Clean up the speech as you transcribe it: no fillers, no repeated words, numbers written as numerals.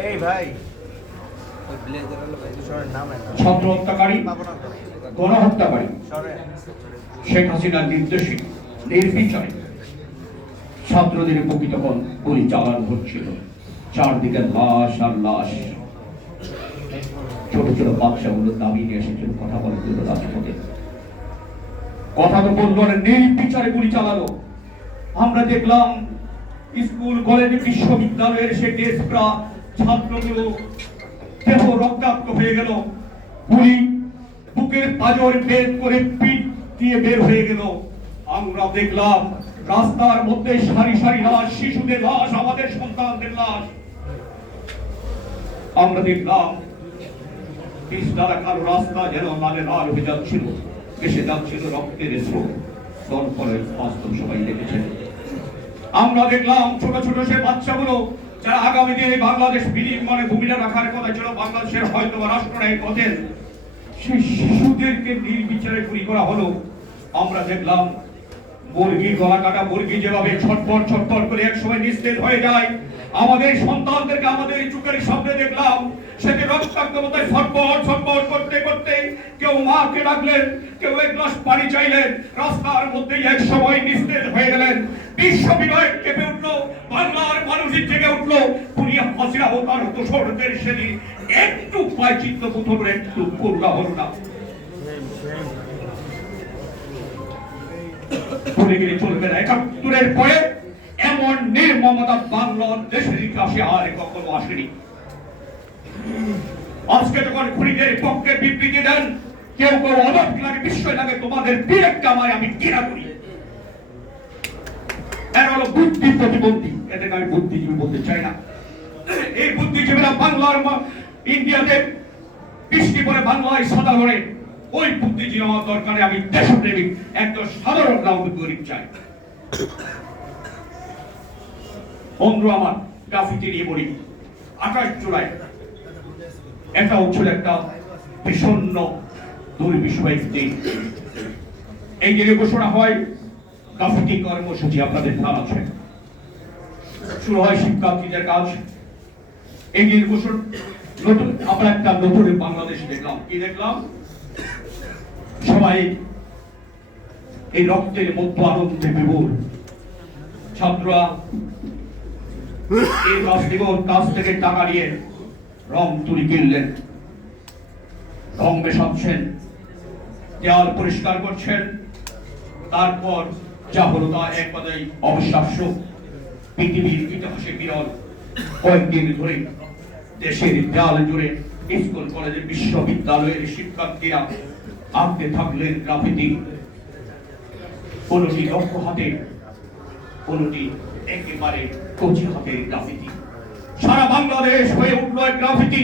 এই ভাই ছাত্র হত্যাকারী, গণহত্যাকারী শেখ হাসিনার নির্দেশে নির্বিচারে ছাত্রদের প্রকৃতপণ গুলি চালানো হচ্ছিল। চারদিকে লাশ আর লাশ। ছোট ছোট বাচ্চাগুলো দাবি নিয়ে এসেছিল কথা বলার জন্য রাজপথে। কথা তো বললো না, নির্বিচারে গুলি চালালো। আমরা দেখলাম স্কুল কলেজ বিশ্ববিদ্যালয়ের সে ডেস্করা ছাত্রগুলো দেহ রক্তাক্ত হয়ে গেল। গুলি বুকের পাঁজর বের করে পিঠ দিয়ে বের হয়ে গেল। আমরা দেখলাম রাস্তার মধ্যে সারি সারি লাশ, শিশুদের লাশ, আমাদের সন্তানদের লাশ। আমরা দেখলাম পিছলা কালো রাস্তা যেন লালে লাল হয়ে যাচ্ছিল, ভেসে যাচ্ছিল রক্তের স্রোত। তারপরে বাস্তব সবাই দেখেছেন। আমরা দেখলাম ছোট ছোট সে বাচ্চাগুলো যারা আগামী দিনে বাংলাদেশ বিনির্মাণে ভূমিকা রাখার কথা ছিল, বাংলাদেশের হয়তো রাষ্ট্রনায়ক হতেন, সেই শিশুদেরকে নির্বিচারে গুলি করা হলো। আমরা দেখলাম মুরগির গলা কাটা মুরগি যেভাবে ছটফট ছটফট করে একসময় নিস্তেজ হয়ে যায়, আমাদের সন্তানদেরকে আমাদের চোখের সামনে দেখলাম সেটি রক্তাক্ত অবস্থায় ছটফট ছটফট করতে করতে কেউ মাকে ডাকলেন, কেউ এক গ্লাস পানি চাইলেন, রাস্তার মধ্যে এক সময় নিস্তেজ হয়ে গেলেন। বিশ্ববিনয় কেঁপে উঠলো, বাংলার মানুষই জেগে উঠলো। পুরিয়া ফাঁসিরা ও তার দোসরদের সেদিন একটু পাইচিত্র বোধ একটু করুণা হলো না। ভুলে গেলে চলবে না, ৭১-এর পরে এমন নির্মমতা বাংলাদেশের ইতিহাসে আর কখনো আসেনি। আজকে যখন খুনিদের পক্ষে বিবৃতি দেন, কেউ কেউ অবাক লাগে, বিস্ময় লাগে, তোমাদের বিরক্ত আমায় আমি ঘৃণা করি। এরা হলো বুদ্ধি প্রতিবন্ধী, এদেরকে আমি বুদ্ধিজীবী বলতে চাই না। এই বুদ্ধিজীবীরা বাংলার ইন্ডিয়াতে বৃষ্টি পরে বাংলায় সাদা করে, ওই বুদ্ধিজীবী আমার দরকারে আমি দেশপ্রেমিক একজন সাধারণ নাগরিক চাই। বন্ধু আমার, গ্রাফিতি নিয়ে বলি, ২৮ জুলাই একটা হচ্ছিল একটা বিষণ্ণ দুর্বিষয় দিন। এই দিনে ঘোষণা হয় গ্রাফিতি কর্মসূচি, আপনাদের নাম আছে, শুরু হয় শিক্ষার্থীদের কাজ। এই দিন ঘোষণা নতুন, আমরা একটা নতুন বাংলাদেশ দেখলাম। কি দেখলাম? সবাই এই রক্তের মধ্য আনন্দে বিভোর। ছাত্ররা এই কাছ থেকে টাকা নিয়ে রং তুলি কিনলেন, রং মেশাচ্ছেন, দেওয়াল পরিষ্কার করছেন। তারপর যা হলো তা এক কথায় অবিশ্বাস্য, পৃথিবীর ইতিহাসে বিরল। কয়েকদিন ধরে দেশের দেয়াল জুড়ে স্কুল কলেজের বিশ্ববিদ্যালয়ের শিক্ষার্থীরা আঁকতে থাকলেন গ্রাফিতি। কোনটি দক্ষ হাতে, কোনটি একেবারে কচি হাতের গ্রাফিতি। সারা বাংলাদেশ হয়ে উঠল গ্রাফিতি।